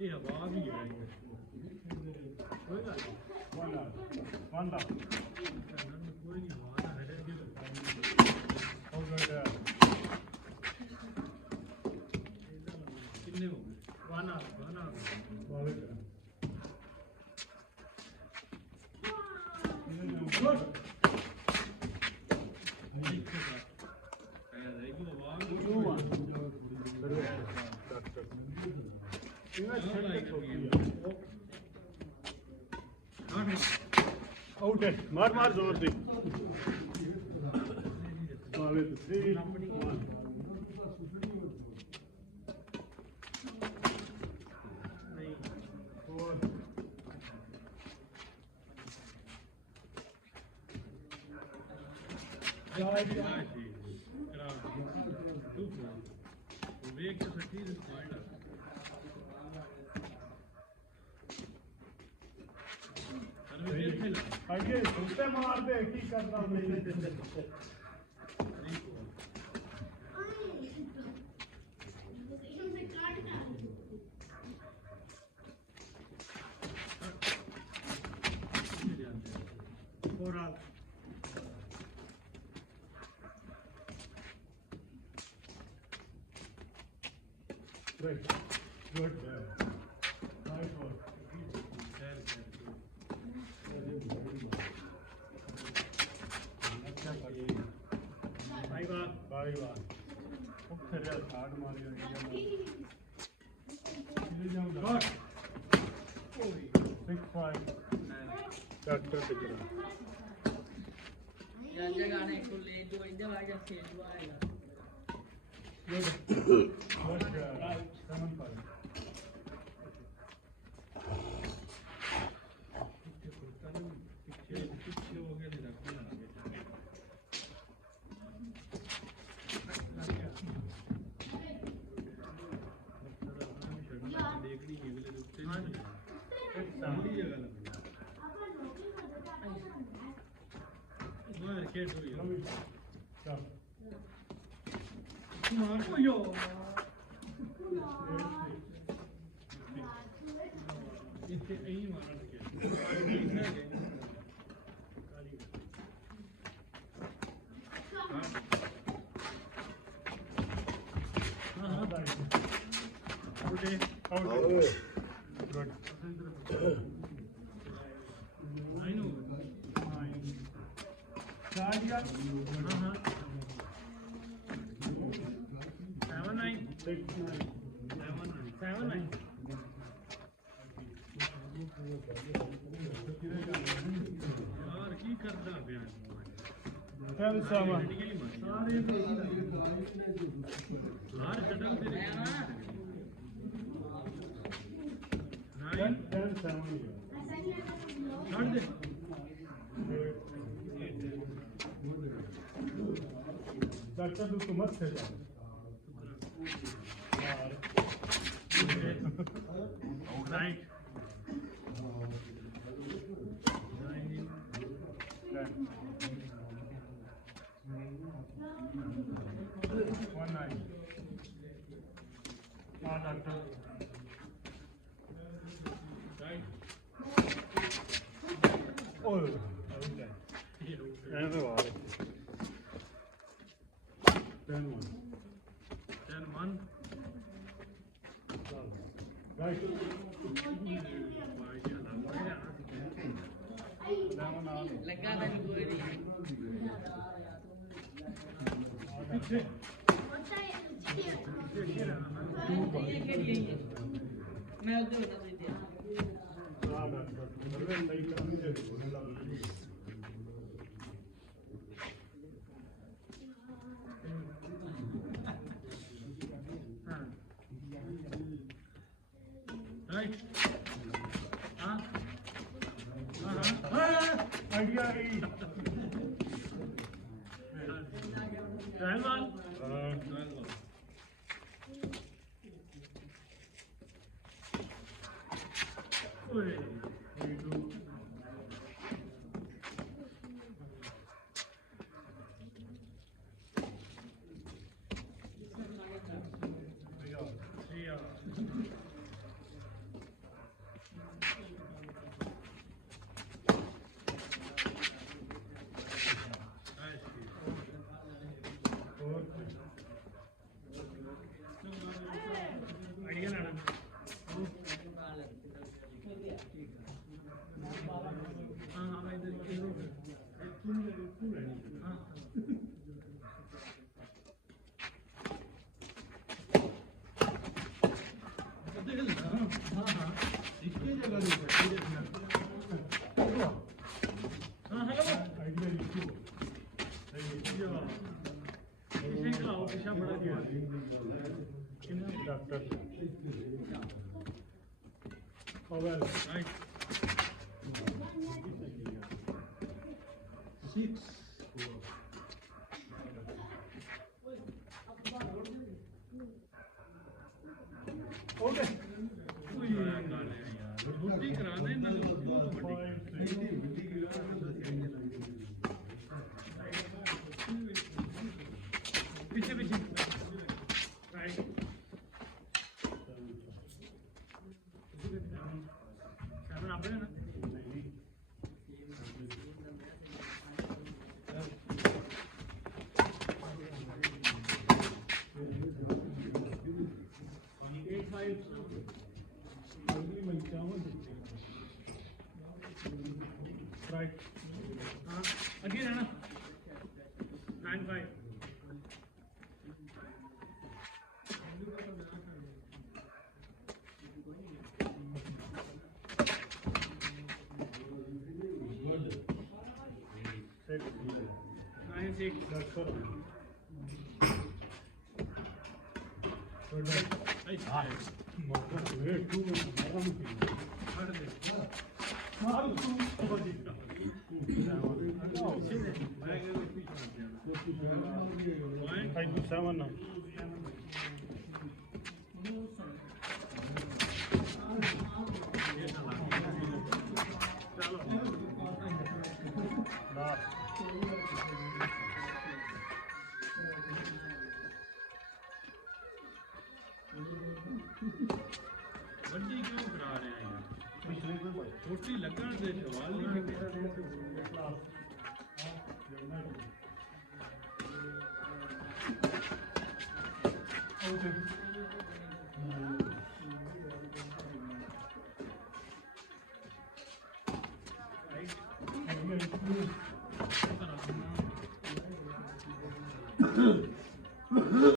ਇਹ ਹਵਾ ਵੀ ਹੈ ਕੋਈ ਗੱਲ ਵਾਲਾ ਕੋਈ ਨਹੀਂ ਹਵਾ ਨਾ ਹੈ ਹੋ ਗਿਆ ਕਿੰਨੇ ਹੋ ਗਏ ਵਾਨਾ ਵਾਲੇ आउट है मार जोर से आगे सुनते मार दे की करना नहीं Right. Good. Nice one. भाई वाह खूब खरे हार्ड मारी हुई है 6-5 डॉक्टर दिख रहा गाने को ले जो इधर आ जा खेल आएगा Good. 7-5 डॉक्टर तू मत थे राइट लगा नहीं कोई नहीं मैं उधर बता देती ਆਈਡੀਆ ਲੈਣਾ ਹਾਂ ਹਾਂ ਮੈਂ ਇਧਰ ਇਹ ਹਾਂ ਇੱਕੇ ਜਗ੍ਹਾ ਦੇ ਹਾਂ ਹੈਲੋ ਆਈਡੀਆ ਲਿਖੋ इसे खाओ पिछा बड़ा गया डॉक्टर ओवेल राइट 6 ओके कोई यार बुद्धि कराने ना पीछे पीछे राइट सामने आप ना राइट हाँ अगेन है ना 9-5 9-6 that's all ਵੱਡੀ ਕਿਉਂ ਕਰਾ ਰਹੇ ਆ ਯਾਰ ਛੋਟੀ ਲੱਗਣ ਦੇ ਸਵਾਲ ਨਹੀਂ